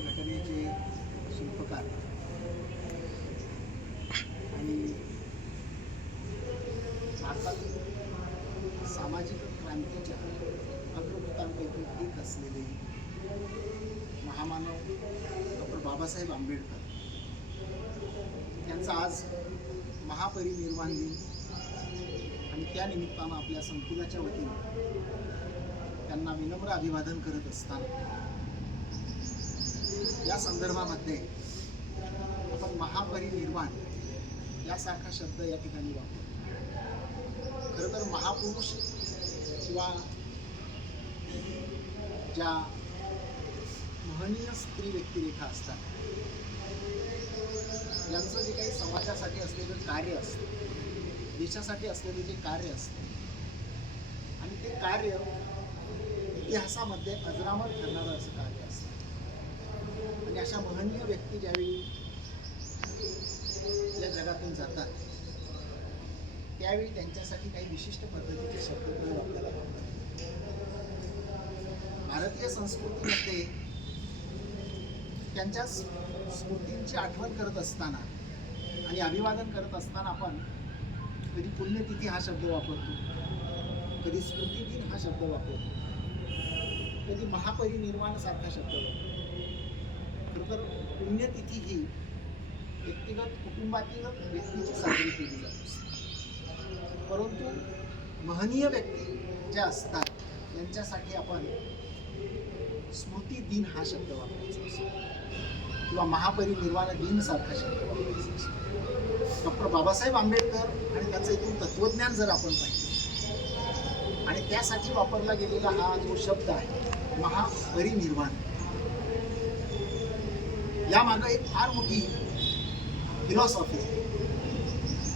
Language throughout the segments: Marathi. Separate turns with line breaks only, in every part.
घटनेचे शिल्पकार. आणि भारतातील सामाजिक क्रांतीच्या अग्रभूतांपैकी एक असलेले महामानव डॉक्टर बाबासाहेब आंबेडकर. यांचा आज महापरिनिर्वाण दिन आणि त्या निमित्तानं आपल्या संकुलाच्या वतीने त्यांना विनम्र अभिवादन करत असताना या संदर्भामध्ये आपण महापरिनिर्वाण यासारखा शब्द या ठिकाणी वापरतो खरं तर महापुरुष किंवा ज्या महनीय स्त्री व्यक्तिरेखा असतात यांचं जे काही समाजासाठी असलेलं कार्य असतं देशासाठी असलेलं जे कार्य असतं आणि ते कार्य इतिहासामध्ये अजरामर ठरणारं असं कार्य असतं. आणि अशा महनीय व्यक्ती ज्यावेळी या जगातून जातात त्यावेळी त्यांच्यासाठी काही विशिष्ट पद्धतीचे शब्द आपल्याला भारतीय संस्कृतीमध्ये त्यांच्या स्मृतींची आठवण करत असताना आणि अभिवादन करत असताना आपण कधी पुण्यतिथी हा शब्द वापरतो कधी स्मृतिदिन हा शब्द वापरतो कधी महापरिनिर्वाण सारखा शब्द वापरतो. तर पुण्यतिथी ही व्यक्तिगत कुटुंबातील व्यक्तीची साजरी केली जात. असते परंतु महनीय व्यक्ती ज्या असतात यांच्यासाठी आपण स्मृती दिन हा शब्द वापरायचा असतो. किंवा महापरिनिर्वाण दिन सारखा शब्द वापरायचा असतो. डॉक्टर बाबासाहेब आंबेडकर आणि त्याचं एकूण तत्वज्ञान जर आपण पाहिलं आणि त्यासाठी वापरला गेलेला हा जो शब्द आहे महापरिनिर्वाण यामागं एक फार मोठी फिलॉसॉफी आहे.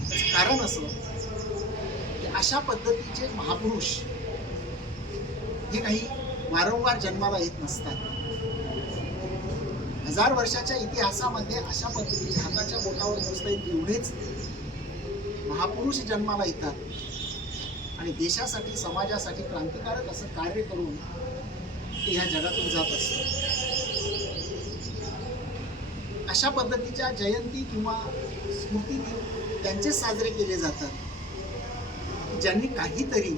त्याचं कारण असं की अशा पद्धतीचे महापुरुष हे काही वारंवार जन्माला येत नसतात हजार वर्षाच्या इतिहासामध्ये अशा पद्धतीचे हाताच्या बोटावर मोजता येईल एवढेच महापुरुष जन्माला येतात. आणि देशासाठी समाजासाठी क्रांतिकारक असं कार्य करून ते ह्या जगातून जात असतात. अशा पद्धतीच्या जयंती किंवा स्मृती त्यांचे साजरे केले जातात. ज्यांनी काहीतरी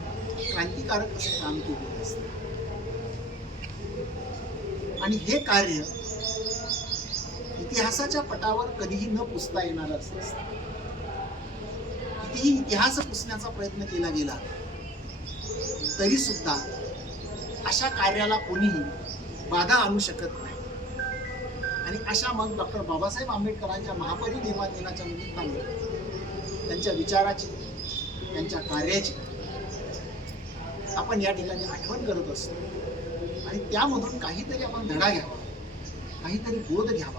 क्रांतिकारक असं काम केलेलं असतं. आणि हे कार्य इतिहासाच्या पटावर कधीही न पुसता येणार असं असतं. कितीही इतिहास पुसण्याचा प्रयत्न केला गेला तरी सुद्धा अशा कार्याला कोणीही बाधा आणू शकत नाही. आणि अशा मग डॉक्टर बाबासाहेब आंबेडकरांच्या महापरिनिर्वाण दिनाच्या निमित्ताने त्यांच्या विचाराची त्यांच्या कार्याची आपण या ठिकाणी आठवण करत असतो. आणि त्यामधून काहीतरी आपण धडा घ्यावा. काहीतरी बोध घ्यावा.